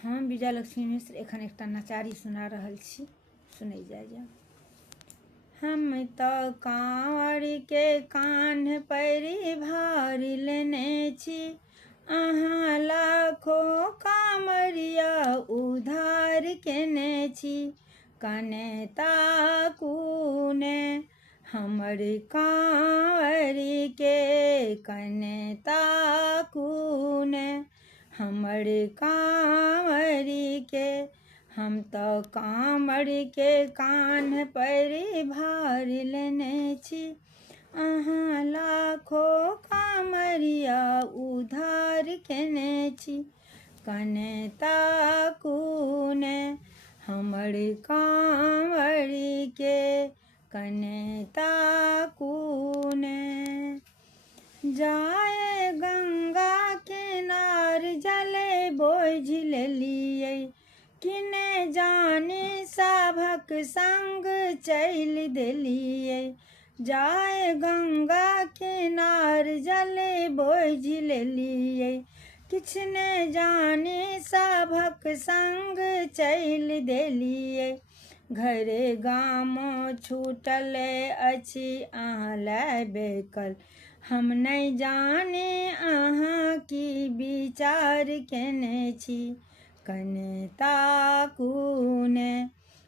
हम विजयलक्ष्मी मिश्र एखन एकटा नचारी सुना रहल छी, सुनै जाय। हम तऽ कांवर के कान्ह पर भार लेने छी, अहाँ लाखों कांवरिया उधार केने छी। कने ताकू ने हमर कांवर के, कने ताकू ने हमर कांवर के। हम तो कांवर के कान्ह पर भार लेने छी, अहाँ लाखों कांवरिया उधार केने छी। कने ताकू ने हमर कांवर के, कने ताकू ने। जाए गंगा किनार जले बोझ लेलियै, किने जाने सभक संग चलि देलियै। जाए गंगा किनार जले बोझ लेलियै, किछ ने जाने सभक संग चलि देलियै। घरे गाम छूटल अछि अहाँ लै बेकल, हम नहीं जाने अहाँ की विचार केने छी। कने ताकू ने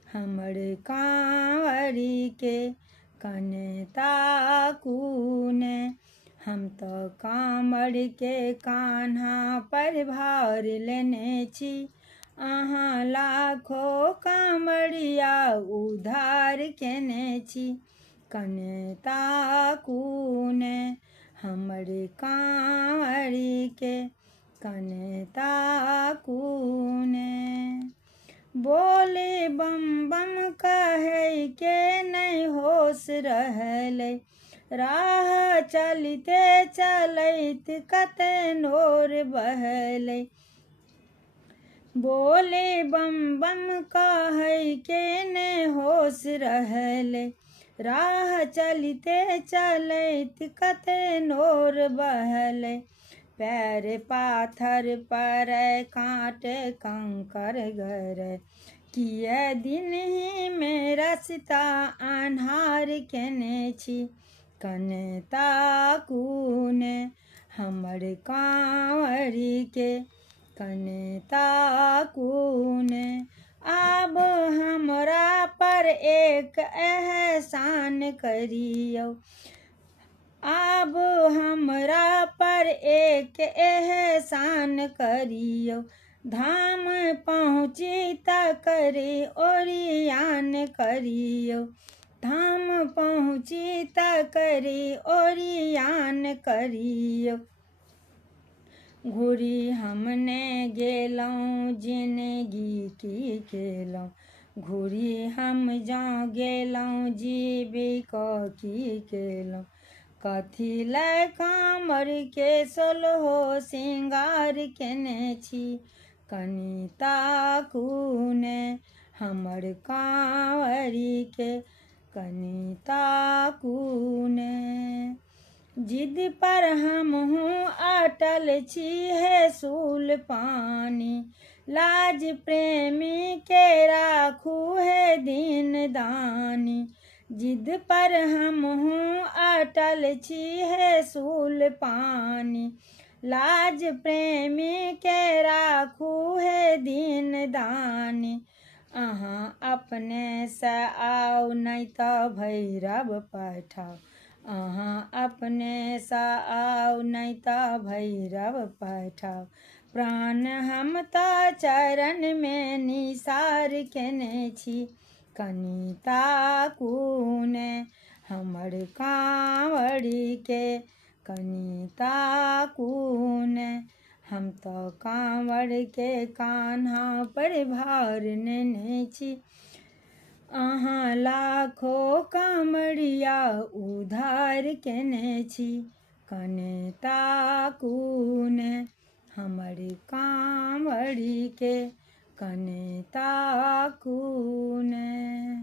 हमर कांवर के, कने ताकू ने। हम तो कांवर के कान्हा पर भार लेने छी, अहाँ लाखों कांवरिया उधार केने छी। कने ताकू ने हमर कांवर के, कने ताकू ने। बोले बम बम कहे के नहीं होश रहलै, राह चलते चलैत कते नोर बहलै। बोले बम बम कहे के नहीं होश रहलै, राह चलते चलैत कते नोर बहलै। पैर पाथर पड़ै कांटे कंकर गरै, किए दिन ही में रास्ता अन्हार केने छी। कने ताकू ने हमर कांवर के, कने ताकू ने। आब हमरा पर एक एहसान करियौ, आब हमरा पर एक एहसान करियौ। धाम पहुँची तकरे ओरियान करियौ, धाम पहुँची तकरे ओरियान करियौ। घुरी हमने गेलौं जिंदगी की केलौं, घुरी हम जाँ गेलौं जीविका की केलौं। कथी लै कांवर के सोलहो सिंगार केने छी। कनी ताकू ने हमर कांवर के, कनी ताकू ने। जिद पर हमहूँ अटल छी हे सूल पानी, लाज प्रेमी के राखू हे दीन दानी। जिद पर हमहूँ अटल छी हे सूल पानी, लाज प्रेमी के राखू हे दीन दानी। अहाँ अपने से आउ नहीं तो भैरव पठाओ, अहाँ अपने से आउ नहीं तो भैरव पठाओ। प्राण हम तो चरण में निसार केने छी, कनी ताकू ने हमर कांवर के, कनी ताकू ने। हम तो कांवर के कान्हा पर भार लेने छी, अहाँ लाखों कांवरिया उधार केने छी। कने ताकू ने हमर कांवर के, कने ताकू ने।